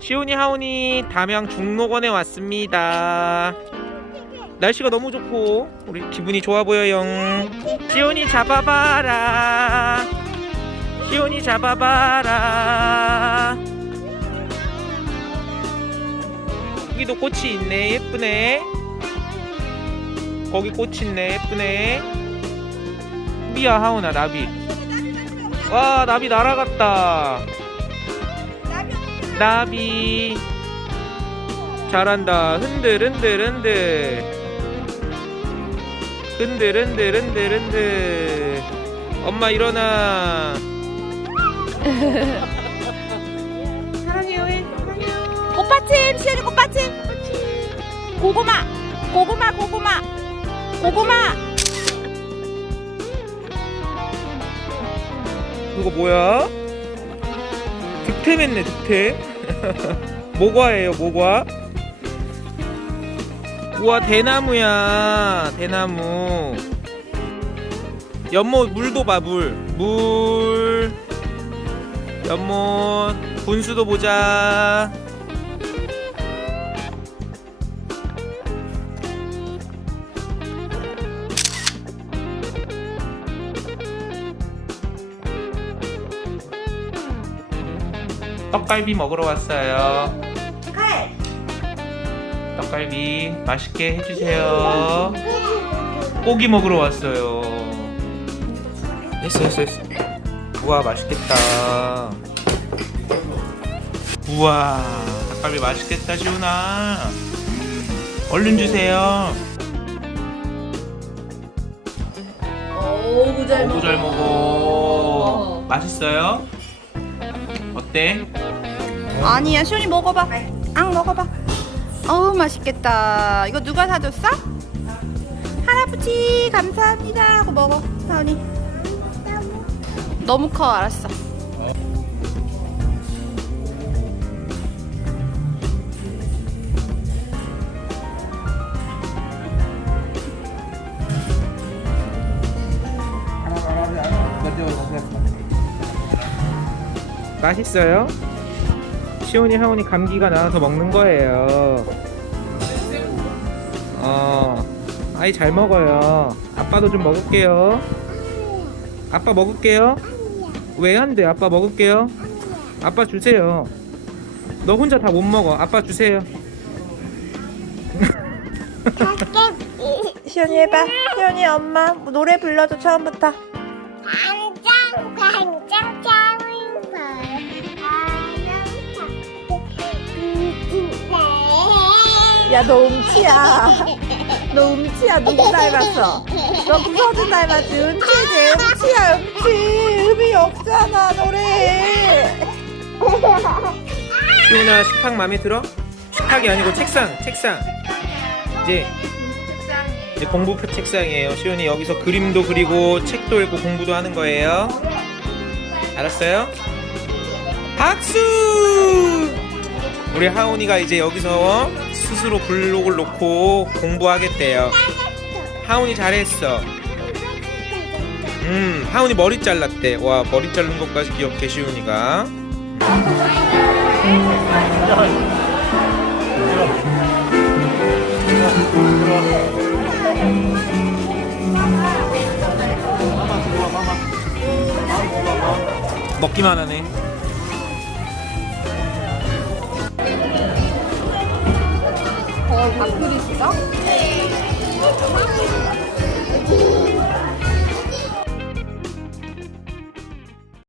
시온이 하온이 담양 중록원에 왔습니다. 날씨가 너무 좋고 우리 기분이 좋아 보여요. 시온이 잡아봐라. 시온이 잡아봐라. 여기도 꽃이 있네. 예쁘네. 거기 꽃이 있네. 예쁘네. 우리야 하온아 나비. 와 나비 날아갔다. 나비. 잘한다. 흔들 흔들 흔들. 흔들 흔들 흔들 흔들. 엄마 일어나. 사랑해요 해. 꽃받침 시연이 꽃받침. 고구마 고구마 고구마. 고구마. 이거 뭐야 득템했네 득템 모과예요 모과. 우와 대나무야 대나무. 연못 물도 봐물 물. 연못 분수도 보자 떡갈비 먹으러 왔어요 칼 떡갈비 맛있게 해주세요. 고기 먹으러 왔어요. 됐어, 됐어, 됐어. 우와, 맛있겠다. 우와, 닭갈비 맛있겠다, 지훈아. 얼른 주세요. 오구 잘 너무 잘 먹어. 맛있어요? 어때? 아니야 시연이 먹어봐. 앙 먹어봐. 어우 맛있겠다. 이거 누가 사줬어? 할아버지 감사합니다. 하고 먹어 사연이. 너무 커 알았어 맛있어요? 시온이 하온이 감기가 나와서 먹는 거예요. 어, 아이 잘 먹어요. 아빠도 좀 먹을게요. 아빠 먹을게요. 왜 안 돼? 아빠 먹을게요. 아빠 주세요. 너 혼자 다 못 먹어. 아빠 주세요. 시연이 해봐 시연이 엄마 노래 불러줘 처음부터 간 야 너 음치야 너 음치야 누구 닮았어 너 부서진 닮았지 음치지 음치야 음치 음이 없잖아 노래 시온아 식탁 마음에 들어? 식탁이 아니고 책상, 책상. 이제 이제 공부표 책상이에요. 시온이 여기서 그림도 그리고 책도 읽고 공부도 하는 거예요. 알았어요? 박수! 우리 하온이가 이제 여기서 스스로 블록을 놓고 공부하겠대요. 하온이 잘했어. 음, 하온이 머리 잘랐대. 와, 머리 자른 것까지 기억해, 시온이가. 먹기만 하네. 아, 밥그릇이죠?